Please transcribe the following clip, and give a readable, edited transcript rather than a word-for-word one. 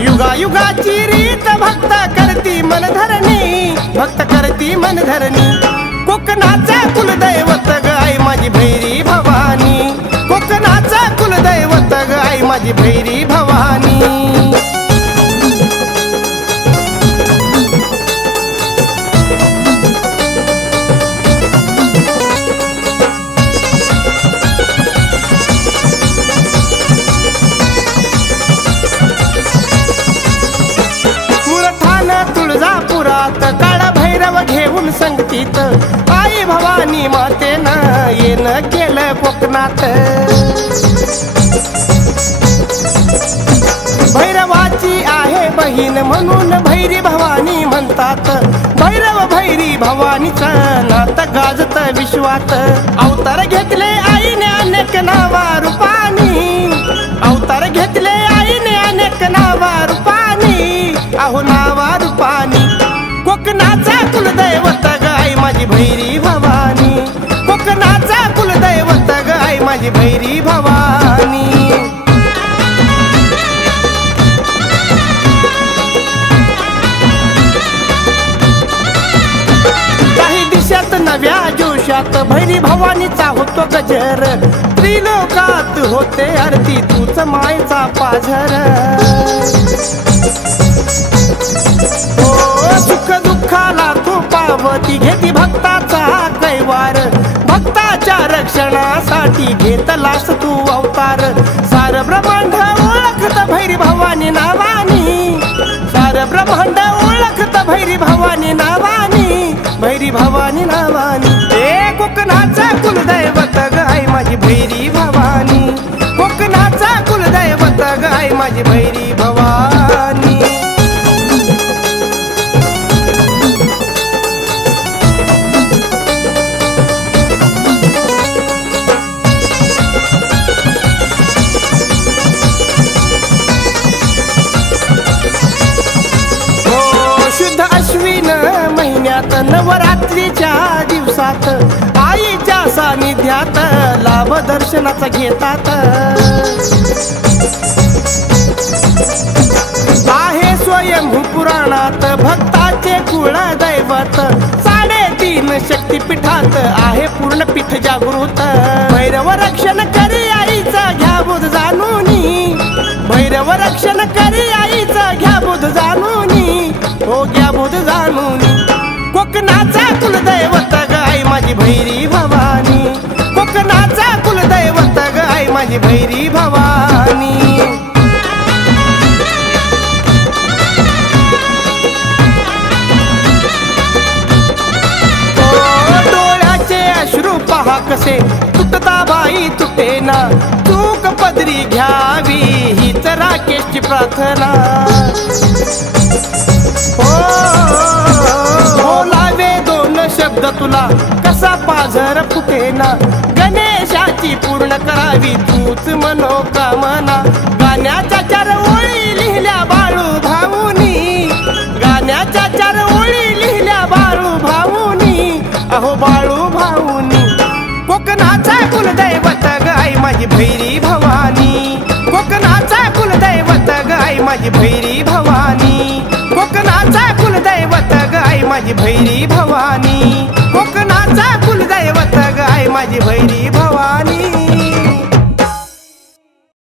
युगायुगाची रीत भक्त करती मनधरणी, भक्त करती मनधरणी। कोकणाचा कुलदैवत ग आई माझी भैरी भवानी, कोकणाचा कुलदैवत ग आई माझी भैरी भवानी। काळा भैरव घेऊन संगतीत आई भवानी मातेनं येणं केलं कोकणात। भैरवाची आहे बहीण म्हणून भैरी भवानी म्हणतात। भैरव भैरी भवानीचं नातं गाजत विश्वात। अवतार घेतले आईने अनेक नावा रूपानी, अवतार घेतले आईने अनेक नावा रूपानी, अहो नावा रूपानी। कोकणाचा कुलदैवत ग आई माझी भैरी भवानी, कोकणाचा कुलदैवत ग आई माझी भैरी भवानी। काही दिशात नव्या जोशात भैरी भवानीचा होतो गजर। त्रिलोकात होते आरती तूच मायचा पाझर। सुख दुःखाला तू पावती घेती भक्ताचा कैवार। भक्ताच्या रक्षणासाठी घेतलास तू अवतार। सार ब्रह्मांड ओळखत भैरी भवानी नावानी, सार ब्रह्मांड ओळखत भैरी भवानी नावानी, भैरी भवानी नावानी। ए कोकणाचा कुलदैवत ग आई माझी भैरी भवानी, कोकणाचा कुलदैवत ग आई माझी भैरी भवानी। नवरात्रीच्या दिवसात आईच्या सानिध्यात लाभ दर्शनाचा घेतात। आहे स्वयंभू पुराणात भक्ताचे कुलदैवत। 3.5 शक्तिपीठात आहे पूर्ण पीठ जागृत। भैरव रक्षण करी आईचा घ्या बुध जाणूनी, भैरव रक्षण करी आईचा घ्या बुध जाणूनी, हो घ्या बुध जाणूनी। कोकणाचा कुलदैवत ग आई माझी भैरी भवानी, कोकणाचा कुलदैवत ग आई माझी भैरी भवानी। डोळ्याचे अश्रू पहा कसे तुटता बाई तुटेना। चूक पदरी घ्यावी हीच राकेशची प्रार्थना। शब्द तुला कसा पाझर फुटेना। गणेशाची पूर्ण करावी तूच मनोकामना। गाण्याच्या 4 ओळी लिहिल्या बाळू भाऊनी, गाण्याच्या 4 ओळी लिहिल्या बाळू भाऊनी, अहो बाळू भाऊनी। कोकणाचा कुलदैवत ग आई माझी भैरी भवानी, कोकणाचा कुलदैवत ग आई माझी भैरी भवानी, कोकणाचा कुलदैवत ग आई माझी भैरी भवानी, कोकणाचा कुलदैवत ग आई माझी भैरी भवानी।